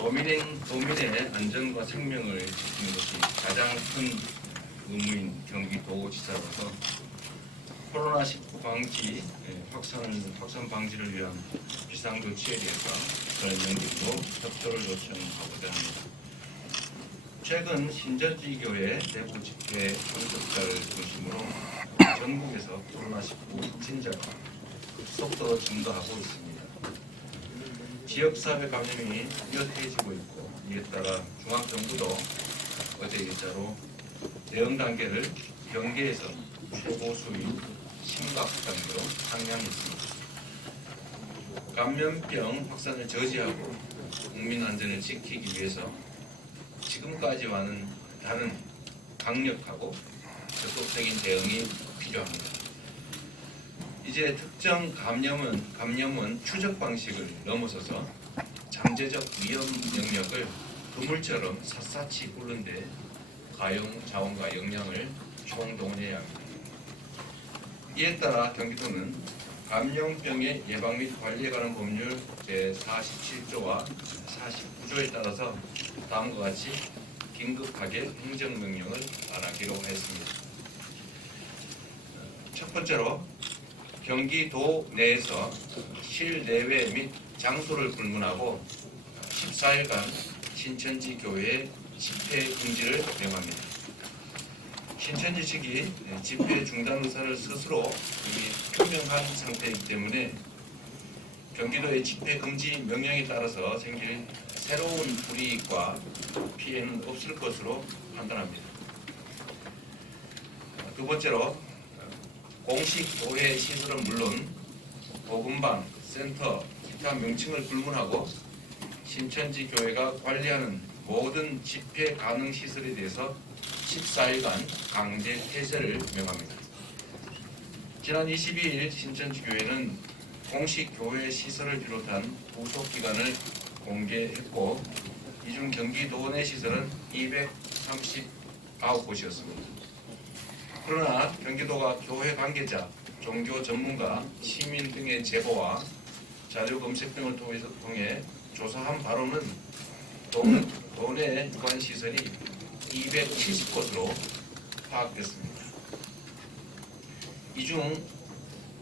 도민의 안전과 생명을 지키는 것이 가장 큰 의무인 경기도지사로서 코로나19 방지, 확산 방지를 위한 비상조치에 대해서 설명드리고 협조를 요청하고자 합니다. 최근 신천지교회 대부 집회 참석자를 중심으로 전국에서 코로나19 확진자가 급속도로 증가하고 있습니다. 지역사회 감염이 뚜렷해지고 있고, 이에 따라 중앙정부도 어제 일자로 대응 단계를 경계에서 최고수위 심각 단계로 상향했습니다. 감염병 확산을 저지하고 국민 안전을 지키기 위해서 지금까지와는 다른 강력하고 적극적인 대응이 필요합니다. 이제 특정 감염은 추적 방식을 넘어서서 잠재적 위험 영역을 그물처럼 샅샅이 뚫는 데 가용 자원과 역량을 총동원해야 합니다. 이에 따라 경기도는 감염병의 예방 및 관리에 관한 법률 제47조와 49조에 따라서 다음과 같이 긴급하게 행정명령을 발하기로 했습니다. 첫 번째로 경기도 내에서 실내외 및 장소를 불문하고 14일간 신천지 교회 집회 금지를 명합니다. 신천지 측이 집회 중단 의사를 스스로 이미 표명한 상태이기 때문에 경기도의 집회 금지 명령에 따라서 생길 새로운 불이익과 피해는 없을 것으로 판단합니다. 두 번째로 공식 교회 시설은 물론 복음방, 센터, 기타 명칭을 불문하고 신천지 교회가 관리하는 모든 집회 가능 시설에 대해서 14일간 강제 폐쇄를 명합니다. 지난 22일 신천지 교회는 공식 교회 시설을 비롯한 부속 기관을 공개했고, 이 중 경기도 내 시설은 239곳이었습니다. 그러나 경기도가 교회 관계자, 종교 전문가, 시민 등의 제보와 자료 검색 등을 통해 조사한 바로는 도내 유관 시설이 270곳으로 파악됐습니다. 이 중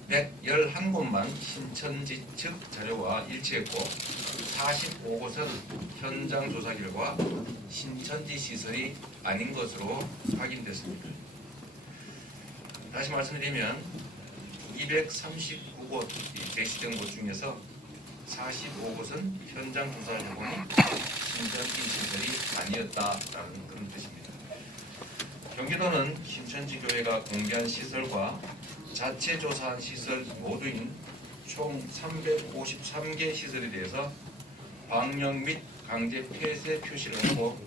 111곳만 신천지 측 자료와 일치했고 45곳은 현장 조사 결과 신천지 시설이 아닌 것으로 확인됐습니다. 다시 말씀드리면 239곳 게시된 곳 중에서 45곳은 현장 조사를 해보니 신천지 시설이 아니었다라는 그런 뜻입니다. 경기도는 신천지 교회가 공개한 시설과 자체 조사한 시설 모두인 총 353개 시설에 대해서 방역 및 강제 폐쇄 표시를 하고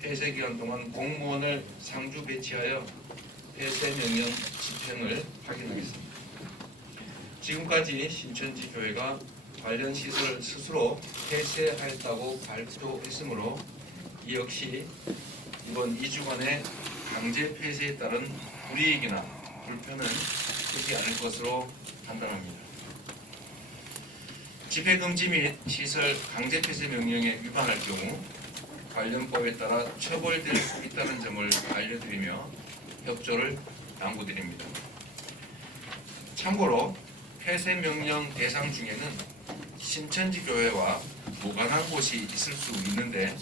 폐쇄 기간 동안 공무원을 상주 배치하여 폐쇄 명령 집행을 확인하겠습니다. 지금까지 신천지 교회가 관련 시설을 스스로 폐쇄하였다고 발표했으므로 이 역시 이번 2주간의 강제 폐쇄에 따른 불이익이나 불편은 크지 않을 것으로 판단합니다. 집회 금지 및 시설 강제 폐쇄 명령에 위반할 경우 관련 법에 따라 처벌될 수 있다는 점을 알려드리며 협조를 당부드립니다. 참고로 폐쇄 명령 대상 중에는 신천지 교회와 무관한 곳이 있을 수 있는데,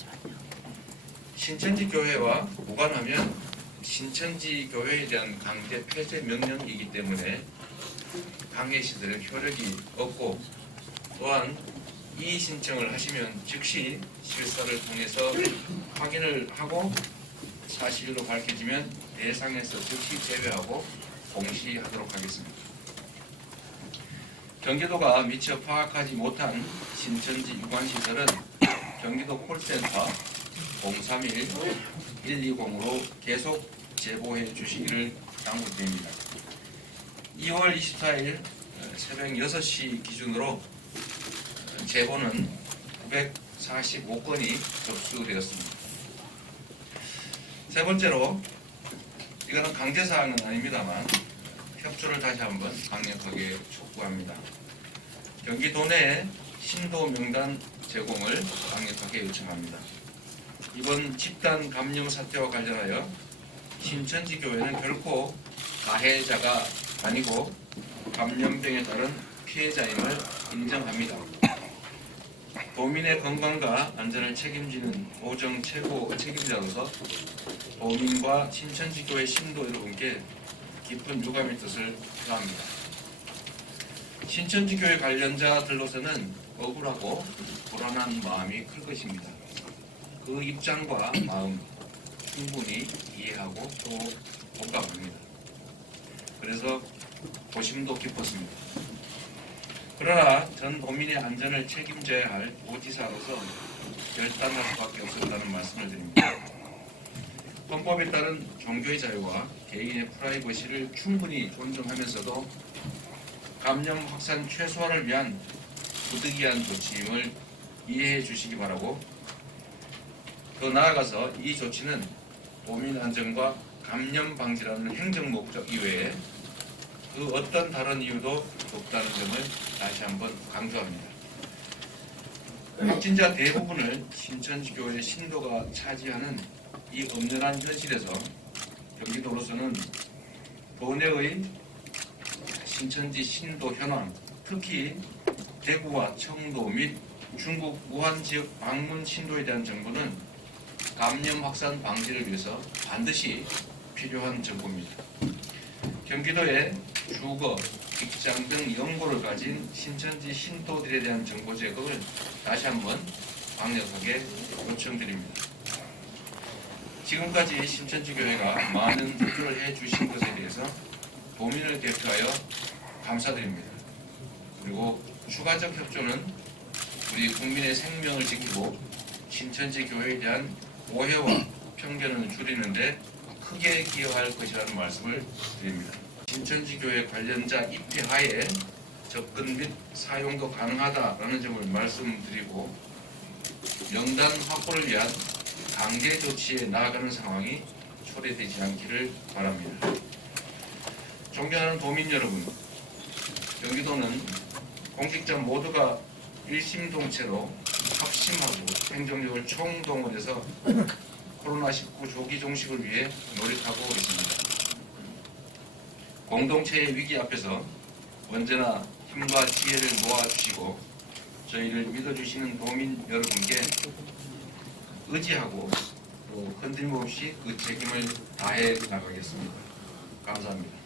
신천지 교회와 무관하면 신천지 교회에 대한 강제 폐쇄 명령이기 때문에 강해 시설의 효력이 없고, 또한 이의 신청을 하시면 즉시 실사를 통해서 확인을 하고 사실로 밝혀지면 대상에서 즉시 제외하고 공시하도록 하겠습니다. 경기도가 미처 파악하지 못한 신천지 유관시설은 경기도 콜센터 031-120으로 계속 제보해 주시기를 당부드립니다. 2월 24일 새벽 6시 기준으로 제보는 945건이 접수되었습니다. 세 번째로, 이거는 강제사항은 아닙니다만 협조를 다시 한번 강력하게 촉구합니다. 경기도 내 신도 명단 제공을 강력하게 요청합니다. 이번 집단 감염 사태와 관련하여 신천지 교회는 결코 가해자가 아니고 감염병에 따른 피해자임을 인정합니다. 도민의 건강과 안전을 책임지는 도정 최고 책임자로서 도민과 신천지 교회 신도 여러분께 깊은 유감의 뜻을 표합니다. 신천지 교회 관련자들로서는 억울하고 불안한 마음이 클 것입니다. 그 입장과 마음 충분히 이해하고 또 공감합니다. 그래서 고심도 깊었습니다. 그러나 전 도민의 안전을 책임져야 할 도지사로서 결단할 수밖에 없었다는 말씀을 드립니다. 헌법에 따른 종교의 자유와 개인의 프라이버시를 충분히 존중하면서도 감염 확산 최소화를 위한 부득이한 조치임을 이해해 주시기 바라고, 더 나아가서 이 조치는 도민 안전과 감염 방지라는 행정 목적 이외에 그 어떤 다른 이유도 없다는 점을 다시 한번 강조합니다. 확진자 대부분을 신천지교회 신도가 차지하는 이 엄연한 현실에서 경기도로서는 도내의 신천지 신도 현황, 특히 대구와 청도 및 중국 우한 지역 방문 신도에 대한 정보는 감염 확산 방지를 위해서 반드시 필요한 정보입니다. 경기도의 주거, 직장 등 연고를 가진 신천지 신도들에 대한 정보 제공을 다시 한번 강력하게 요청드립니다. 지금까지 신천지 교회가 많은 협조를 해주신 것에 대해서 도민을 대표하여 감사드립니다. 그리고 추가적 협조는 우리 국민의 생명을 지키고 신천지 교회에 대한 오해와 편견을 줄이는데 크게 기여할 것이라는 말씀을 드립니다. 신천지 교회 관련자 입회하에 접근 및 사용도 가능하다라는 점을 말씀드리고, 명단 확보를 위한 강제 조치에 나아가는 상황이 초래되지 않기를 바랍니다. 존경하는 도민 여러분, 경기도는 공직자 모두가 일심동체로 합심하고 행정력을 총동원해서 코로나19 조기 종식을 위해 노력하고 있습니다. 공동체의 위기 앞에서 언제나 힘과 지혜를 모아주시고 저희를 믿어주시는 도민 여러분께 의지하고 또 흔들림 없이 그 책임을 다해 나가겠습니다. 감사합니다.